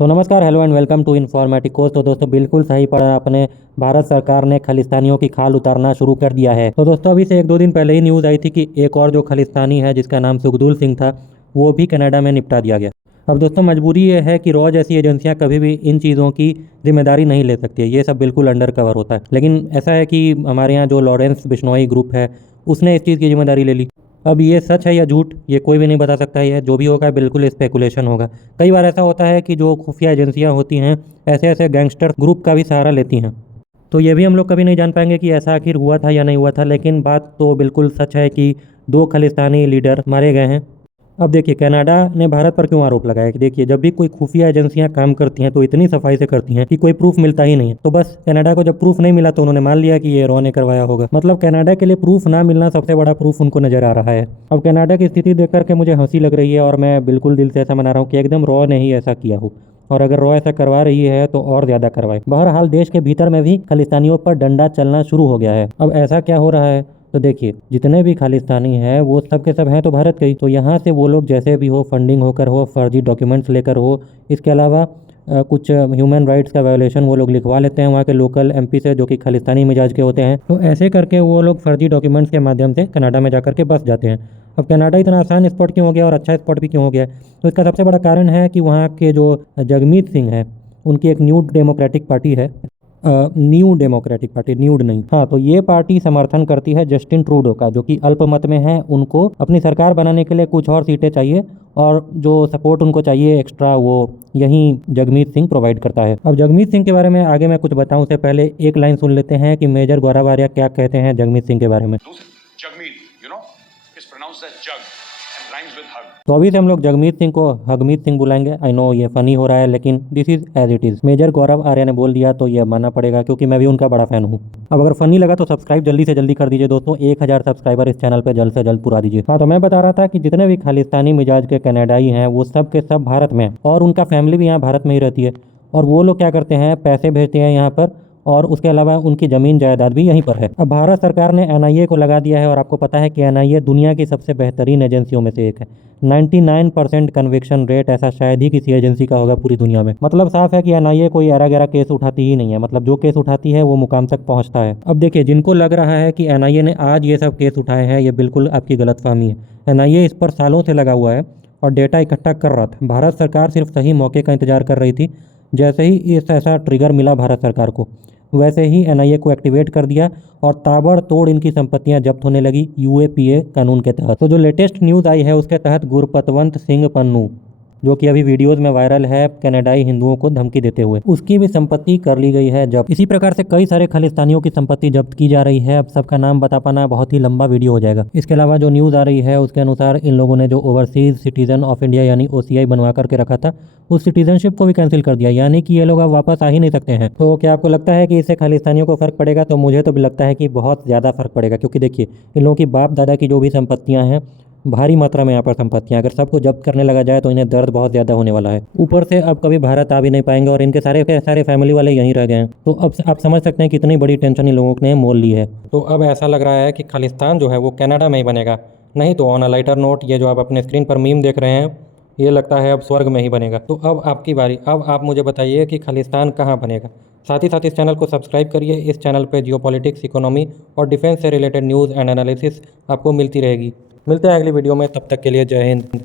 तो नमस्कार, hello and welcome to इन्फॉर्मेटिकोस। तो दोस्तों बिल्कुल सही पढ़ा आपने। भारत सरकार ने खालिस्तानियों की खाल उतारना शुरू कर दिया है। तो दोस्तों अभी से एक दो दिन पहले ही न्यूज़ आई थी कि एक और जो खालिस्तानी है जिसका नाम सुखदुल सिंह था, वो भी कनाडा में निपटा दिया गया। अब दोस्तों मजबूरी ये है कि रॉ जैसी एजेंसियां कभी भी इन चीज़ों की जिम्मेदारी नहीं ले सकती है। ये सब बिल्कुल अंडर कवर होता है। लेकिन ऐसा है कि हमारे यहाँ जो लॉरेंस बिश्नोई ग्रुप है उसने इस चीज़ की जिम्मेदारी ले ली। अब ये सच है या झूठ ये कोई भी नहीं बता सकता है। जो भी होगा बिल्कुल स्पेकुलेशन होगा। कई बार ऐसा होता है कि जो खुफिया एजेंसियां होती हैं ऐसे ऐसे गैंगस्टर ग्रुप का भी सहारा लेती हैं। तो ये भी हम लोग कभी नहीं जान पाएंगे कि ऐसा आखिर हुआ था या नहीं हुआ था। लेकिन बात तो बिल्कुल सच है कि दो खालिस्तानी लीडर मारे गए हैं। अब देखिए कनाडा ने भारत पर क्यों आरोप लगाया कि देखिए जब भी कोई खुफिया एजेंसियां काम करती हैं तो इतनी सफाई से करती हैं कि कोई प्रूफ मिलता ही नहीं है। तो बस कनाडा को जब प्रूफ नहीं मिला तो उन्होंने मान लिया कि ये रॉ ने करवाया होगा। मतलब कनाडा के लिए प्रूफ ना मिलना सबसे बड़ा प्रूफ उनको नजर आ रहा है। अब कनाडा की स्थिति देख करके मुझे हंसी लग रही है और मैं बिल्कुल दिल से ऐसा मना रहा हूँ कि एकदम रॉ ने ही ऐसा किया हो। और अगर रॉ ऐसा करवा रही है तो और ज़्यादा करवाए। बहरहाल देश के भीतर में भी खालिस्तानियों पर डंडा चलना शुरू हो गया है। अब ऐसा क्या हो रहा है तो देखिए जितने भी खालिस्तानी हैं वो सब के सब हैं तो भारत के ही। तो यहाँ से वो लोग जैसे भी हो फंडिंग होकर हो, फर्जी डॉक्यूमेंट्स लेकर हो, इसके अलावा कुछ ह्यूमन राइट्स का वायोलेशन वो लोग लिखवा लेते हैं वहाँ के लोकल एमपी से जो कि खालिस्तानी मिजाज के होते हैं। तो ऐसे करके वो लोग फर्जी डॉक्यूमेंट्स के माध्यम से कनाडा में जाकर के बस जाते हैं। अब कनाडा इतना आसान स्पॉट क्यों हो गया और अच्छा स्पॉट भी क्यों हो गया? तो इसका सबसे बड़ा कारण है कि वहाँ के जो जगमीत सिंह हैं उनकी एक न्यू डेमोक्रेटिक पार्टी है। न्यू डेमोक्रेटिक पार्टी, न्यूड नहीं। हाँ, तो ये पार्टी समर्थन करती है जस्टिन ट्रूडो का, जो कि अल्पमत में है। उनको अपनी सरकार बनाने के लिए कुछ और सीटें चाहिए और जो सपोर्ट उनको चाहिए एक्स्ट्रा वो यही जगमीत सिंह प्रोवाइड करता है। अब जगमीत सिंह के बारे में आगे मैं कुछ बताऊं उससे पहले एक लाइन सुन लेते हैं कि मेजर गौरव आर्या क्या कहते हैं जगमीत सिंह के बारे में। तो अभी से हम लोग जगमीत सिंह को हगमीत सिंह बुलाएंगे। आई नो ये फनी हो रहा है लेकिन this is as it is. Major Gaurav Arya ने बोल दिया तो ये मानना पड़ेगा क्योंकि मैं भी उनका बड़ा फैन हूँ। अब अगर फनी लगा तो सब्सक्राइब जल्दी से जल्दी कर दीजिए दोस्तों। 1000 सब्सक्राइबर इस चैनल पे जल्द से जल्द पूरा दीजिए। हाँ, तो मैं बता रहा था कि जितने भी खालिस्तानी मिजाज के कनाडाई हैं वो सब के सब भारत में हैं और उनका फैमिली भी यहाँ भारत में ही रहती है। और वो लोग क्या करते हैं, पैसे भेजते हैं यहाँ पर और उसके अलावा उनकी ज़मीन जायदाद भी यहीं पर है। अब भारत सरकार ने एनआईए को लगा दिया है और आपको पता है कि एनआईए दुनिया की सबसे बेहतरीन एजेंसियों में से एक है। 99% कन्विक्शन रेट ऐसा शायद ही किसी एजेंसी का होगा पूरी दुनिया में। मतलब साफ है कि एनआईए कोई ऐरा गैरा केस उठाती ही नहीं है। मतलब जो केस उठाती है वो मुकाम तक पहुंचता है। अब देखिए जिनको लग रहा है कि एनआईए ने आज ये सब केस उठाए हैं, ये बिल्कुल आपकी गलतफहमी है। एनआईए इस पर सालों से लगा हुआ है और डेटा इकट्ठा कर रहा था। भारत सरकार सिर्फ सही मौके का इंतजार कर रही थी। जैसे ही इस ऐसा ट्रिगर मिला भारत सरकार को वैसे ही एनआईए को एक्टिवेट कर दिया और ताबड़तोड़ इनकी संपत्तियां जब्त होने लगी यूएपीए कानून के तहत। तो जो लेटेस्ट न्यूज़ आई है उसके तहत गुरपतवंत सिंह पन्नू, जो कि अभी वीडियोस में वायरल है कनाडाई हिंदुओं को धमकी देते हुए, उसकी भी संपत्ति कर ली गई है जब्त। इसी प्रकार से कई सारे खालिस्तानियों की संपत्ति जब्त की जा रही है। अब सबका नाम बता पाना बहुत ही लंबा वीडियो हो जाएगा। इसके अलावा जो न्यूज़ आ रही है उसके अनुसार इन लोगों ने जो ओवरसीज सिटीजन ऑफ इंडिया यानी ओसीआई बनवा करके रखा था उस सिटीजनशिप को भी कैंसिल कर दिया, यानी कि ये लोग अब वापस आ ही नहीं सकते हैं। तो क्या आपको लगता है कि इससे खालिस्तानियों को फर्क पड़ेगा? तो मुझे तो भी लगता है कि बहुत ज़्यादा फर्क पड़ेगा क्योंकि देखिए इन लोगों की बाप दादा की जो भी संपत्तियां हैं, भारी मात्रा में यहाँ पर संपत्तियां, अगर सबको जब्त करने लगा जाए तो इन्हें दर्द बहुत ज़्यादा होने वाला है। ऊपर से अब कभी भारत आ भी नहीं पाएंगे और इनके सारे के सारे फैमिली वाले यहीं रह गए हैं। तो अब आप समझ सकते हैं कितनी बड़ी टेंशन इन लोगों ने मोल ली है। तो अब ऐसा लग रहा है कि खालिस्तान जो है वो कनाडा में ही बनेगा। नहीं तो ऑन अ लाइटर नोट, ये जो आप अपने स्क्रीन पर मीम देख रहे हैं ये लगता है अब स्वर्ग में ही बनेगा। तो अब आपकी बारी। अब आप मुझे बताइए कि खालिस्तान कहाँ बनेगा। साथ ही साथ इस चैनल को सब्सक्राइब करिए। इस चैनल पे जियोपॉलिटिक्स, इकोनॉमी और डिफेंस से रिलेटेड न्यूज़ एंड एनालिसिस आपको मिलती रहेगी। मिलते हैं अगली वीडियो में, तब तक के लिए जय हिंद।